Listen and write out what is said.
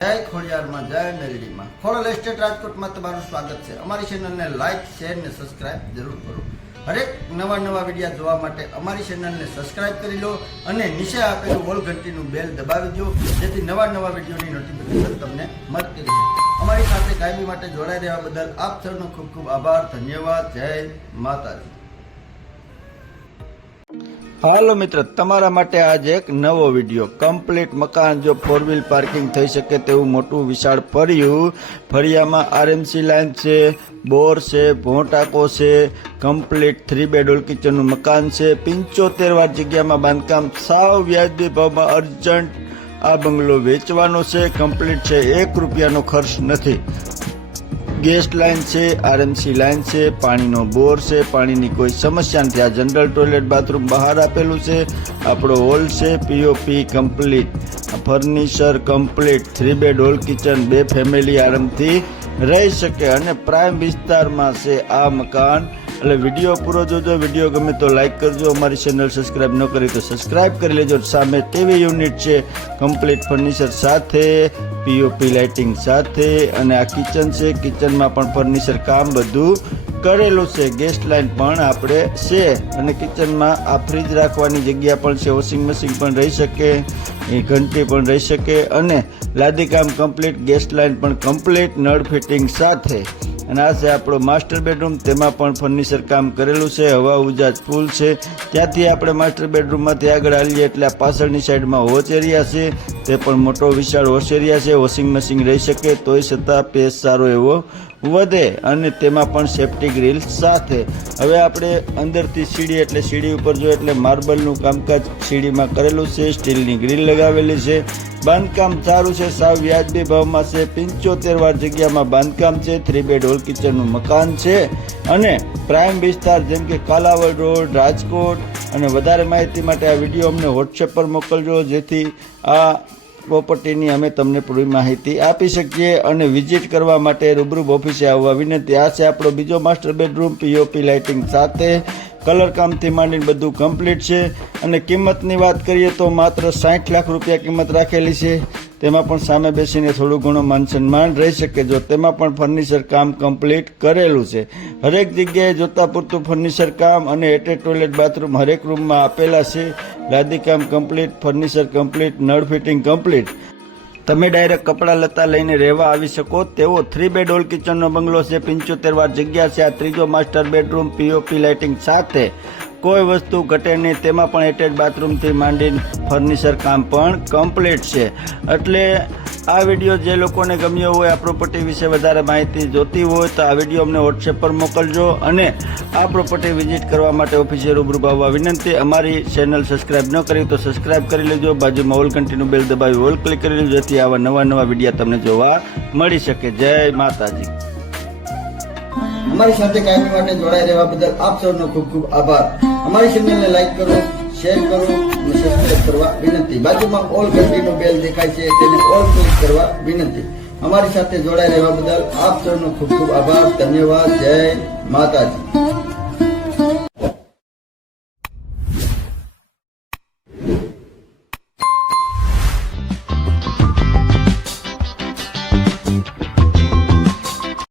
જય ખોડિયારમાં જય મેલડીમાં ખોડલ એસ્ટેટ રાજકોટમાં તમારું સ્વાગત છે। અમારી ચેનલને લાઈક શેર ને સબસ્ક્રાઇબ જરૂર કરો। હરેક નવા વિડીયો જોવા માટે અમારી ચેનલને સબસ્ક્રાઇબ કરી લો અને નીચે આપેલું ઓલ ઘંટીનું બેલ દબાવી દો, જેથી નવા વિડીયોની નોટિફિકેશન તમને મળતી રહે। અમારી સાથે કાયમી માટે જોડાઈ રહેવા બદલ આપ સૌનો ખૂબ ખૂબ આભાર, ધન્યવાદ। જય માતાજી। હાલો મિત્ર, તમારા માટે આજે એક નવો વિડીયો। કમ્પ્લીટ મકાન જો 4 વ્હીલ પાર્કિંગ થઈ શકે તેવું મોટું વિશાળ ફળિયું, ફળિયામાં આરએમસી લાઈન છે, બોર છે, ભોંટાકો છે, કમ્પ્લીટ 3 બેડ કિચનનું મકાન છે। 75 વાર જગ્યામાં બાંધકામ, સાવ વ્યાજબી ભાવમાં અર્જન્ટ આ બંગલો વેચવાનો છે। કમ્પ્લીટ છે, 1 રૂપિયાનો ખર્ચ નથી। ગેસ લાઈન છે, આરએમસી લાઈન છે, પાણીનો બોર છે, પાણીની કોઈ સમસ્યા નથી। આ જનરલ ટોયલેટ બાથરૂમ બહાર આપેલું છે, આપણો હોલ છે, POP complete, furniture complete, 3 bed hall kitchen, 2 family આરામથી રહી શકે અને પ્રાઇમ વિસ્તારમાં છે આ મકાન। એટલે વિડીયો પૂરો જોજો। વિડીયો ગમે તો લાઈક કરજો, અમારી ચેનલ સબસ્ક્રાઇબ ન કરી તો સબસ્ક્રાઇબ કરી લેજો। સામે ટીવી યુનિટ છે, કમ્પ્લીટ ફર્નિચર સાથે, પીઓપી લાઇટિંગ સાથે, અને આ કિચન છે, કિચનમાં પણ ફર્નિચર કામ બધું કરેલું છે। ગેસ લાઈન પણ આપણે છે અને કિચનમાં આ ફ્રીજ રાખવાની જગ્યા પણ છે, વોશિંગ મશીન પણ રહી શકે, એ ઘંટી પણ રહી શકે અને લાદી કામ કમ્પ્લીટ, ગેસ લાઈન પણ કમ્પ્લીટ, નળ ફિટિંગ સાથે। અને આ છે આપણો માસ્ટર બેડરૂમ, તેમાં પણ ફર્નિચર કામ કરેલું છે, હવા ઉજાજ ફૂલ છે। ત્યાંથી આપણે માસ્ટર બેડરૂમમાંથી આગળ આવીએ એટલે આ પાછળની સાઈડમાં વોચ એરિયા છે, તે પણ મોટો વિશાળ વોચ એરિયા છે, વોશિંગ મશીન રહી શકે, તોય છતાં પેસ સારો એવો વધે અને તેમાં પણ સેફ્ટી ગ્રીલ સાથે। હવે આપણે અંદરથી સીડી, એટલે સીડી ઉપર જો એટલે માર્બલનું કામકાજ સીડીમાં કરેલું છે, સ્ટીલની ગ્રીલ લગાવેલી છે, બાંધકામ સારું છે, સાવ વ્યાજબી ભાવમાં છે, 75 વાર જગ્યામાં બાંધકામ છે, 3 બેડ હોલ કિચનનું મકાન છે અને પ્રાઇમ વિસ્તાર જેમ કે કાલાવડ રોડ, રાજકોટ। અને વધારે માહિતી માટે આ વિડીયો અમને વોટ્સએપ પર મોકલજો, જેથી આ પ્રોપર્ટીની અમે તમને પૂરી માહિતી આપી શકીએ। અને વિઝિટ કરવા માટે રૂબરૂ ઓફિસે આવવા વિનંતી। આ છે આપણો બીજો માસ્ટર બેડરૂમ, પીઓપી લાઇટિંગ સાથે, કલર કામથી માંડીને બધું કમ્પ્લીટ છે। અને કિંમતની વાત કરીએ તો માત્ર 60 લાખ રૂપિયા કિંમત રાખેલી છે, તેમાં પણ સામે બેસીને થોડું ઘણું માન સન્માન રહી શકે જો તેમાં પણ ફર્નિચર કામ કમ્પ્લીટ કરેલું છે। હરેક જગ્યાએ જોતા પૂરતું ફર્નિચર કામ અને એટેચ ટોયલેટ બાથરૂમ હરેક રૂમમાં આપેલા છે, લાદી કામ કમ્પ્લીટ, ફર્નિચર કમ્પ્લીટ, નળ ફિટિંગ કમ્પ્લીટ। તમે ડાયરેક્ટ કપડાં લતા લઈને રહેવા આવી શકો તેવો 3 બેડ હોલ કિચનનો બંગલો છે, 75 વાર જગ્યા છે। આ ત્રીજો માસ્ટર બેડરૂમ, પીઓપી લાઇટિંગ સાથે, કોઈ વસ્તુ ઘટે નહીં, તેમાં પણ એટેચ બાથરૂમથી માંડીને ફર્નિચર કામ પણ કમ્પ્લીટ છે। એટલે આ વિડીયો જે લોકોને ગમ્યો હોય, આ પ્રોપર્ટી વિશે વધારે માહિતી જોતી હોય તો આ વિડીયો અમને વોટ્સએપ પર મોકલજો અને આ પ્રોપર્ટી વિઝિટ કરવા માટે ઓફિસે રૂબરૂ આવવા વિનંતી। અમારી ચેનલ સબસ્ક્રાઇબ ન કરી તો સબસ્ક્રાઇબ કરી લેજો, બાજુમાં ઓલ ઘંટીનું બેલ દબાવી ઓલ ક્લિક કરી લેજો, જેથી આવા નવા વિડીયો તમને જોવા મળી શકે। જય માતાજી। અમારી સાથે કાયમી માટે જોડાઈ રહેવા બદલ આપ સૌનો ખૂબ ખૂબ આભાર। અમારી ચેનલને લાઈક કરો, શેર કરો અને સબસ્ક્રાઇબ કરવા વિનંતી। બાજુમાં ઓલ ઘંટીનો બેલ દેખાય છે, તેને ઓલ ક્લિક કરવા વિનંતી। અમારી સાથે જોડાઈ રહેવા બદલ આપ સૌનો ખૂબ ખૂબ આભાર, ધન્યવાદ। જય માતાજી।